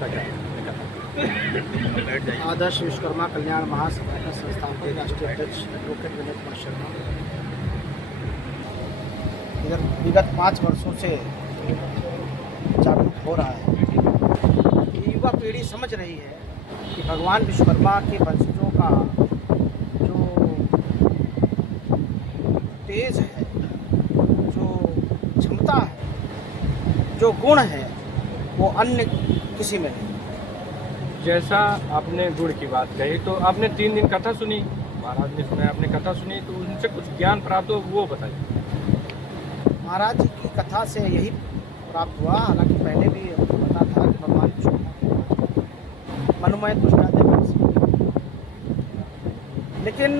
ऐसा क्या निकला? आदर्श विश्वकर्मा कल्याण महासभा का संस्थान के राष्ट्रीय अध्यक्ष एडवोकेट विनय कुमार शर्मा इधर विगत 5 वर्षों से जागरूक हो रहा है। युवा पीढ़ी समझ रही है कि भगवान विश्वकर्मा के वंशजों का जो तेज है, जो क्षमता है, जो गुण है, वो अन्य किसी में नहीं। जैसा आपने गुड़ की बात कही, तो आपने 3 दिन कथा सुनी, महाराज ने सुना, आपने कथा सुनी, तो उनसे कुछ ज्ञान प्राप्त हो वो बताइए। महाराज जी की कथा से यही प्राप्त हुआ, हालांकि पहले भी पता था कि भगवान मनुमय तुष्टा देव, लेकिन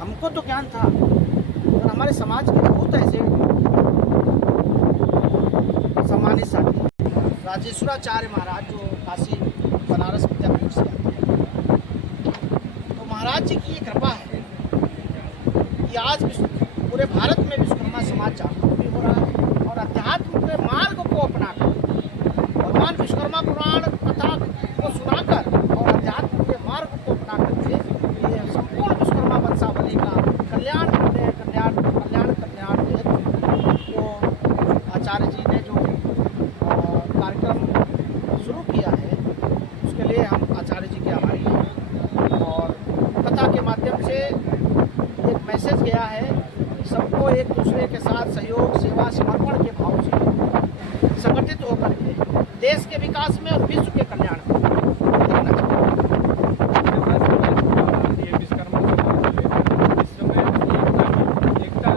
हमको तो ज्ञान था, और हमारे समाज के बहुत ऐसे सम्मानित साथी राजेश्वराचार्य महाराज जो काशी बनारस विद्यापीठ से आते हैं, तो महाराज जी की ये कृपा है कि आज पूरे भारत में विश्वकर्मा समाज जागरूक भी हो रहा है और अध्यात्म के मार्ग को अपनाकर भगवान विश्वकर्मा पुराण कथा को सुनाकर और अध्यात्म के मार्ग को अपना करके ये संपूर्ण विश्वकर्मा वंशावली का कल्याण जो आचार्य जी ने जो कार्यक्रम शुरू किया है, उसके लिए हम आचार्य जी के आभारी हैं। और कथा के माध्यम से एक मैसेज गया है कि सबको एक दूसरे के साथ सहयोग, सेवा, समर्पण के भाव से संगठित होकर के देश के विकास में और विश्व के कल्याण में देखना चाहिए। ये विश्वकर्मा समाज जो है, इस समय एकता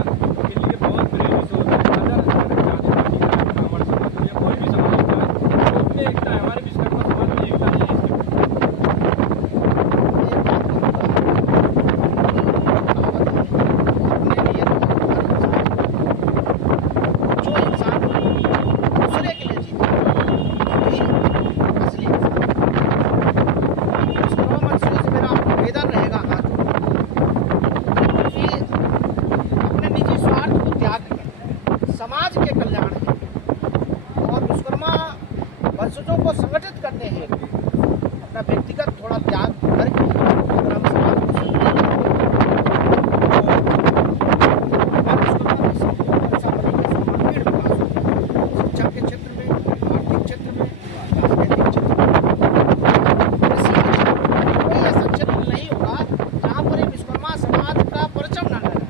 के लिए बहुत प्रेरित हो रहा है। ब्राह्मण समाज हो या कोई भी समाज होता है, तो उसमें एकता है। हमारे विश्वकर्मा समाज में एकता नहीं है। समाज के कल्याण है और विश्वकर्मा वंशजों को संगठित करने हेतु अपना व्यक्तिगत थोड़ा त्याग करके अगर हम समाज को संगठित शिक्षा के क्षेत्र में, आर्थिक क्षेत्र में, राजनीतिक क्षेत्र में, कृषि के क्षेत्र में कोई ऐसा क्षेत्र नहीं होगा जहाँ पर विश्वकर्मा समाज का परचम न लहराए।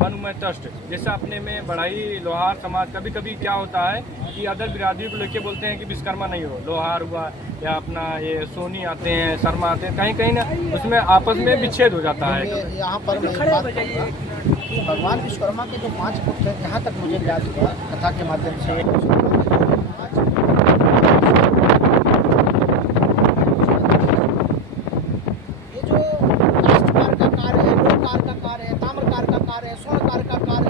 मनुमय ट्रस्ट जैसा अपने में बढ़ाई लोहार समाज, कभी कभी क्या होता है कि अदर बिरादरी को लेके बोलते हैं कि विश्वकर्मा नहीं हो, लोहार हुआ या अपना ये सोनी आते हैं, शर्मा आते हैं, कहीं ना उसमें आपस में विच्छेद हो जाता है। यहाँ पर मैं बात करूँगा कि भगवान विश्वकर्मा के जो 5 पुत्र हैं, जहाँ तक मुझे याद हुआ कथा के माध्यम से, ये जो काष्ठकार का कार्य है, लोहकार का कार्य है, ताम्रकार का कार्य है, स्वर्णकार का कार्य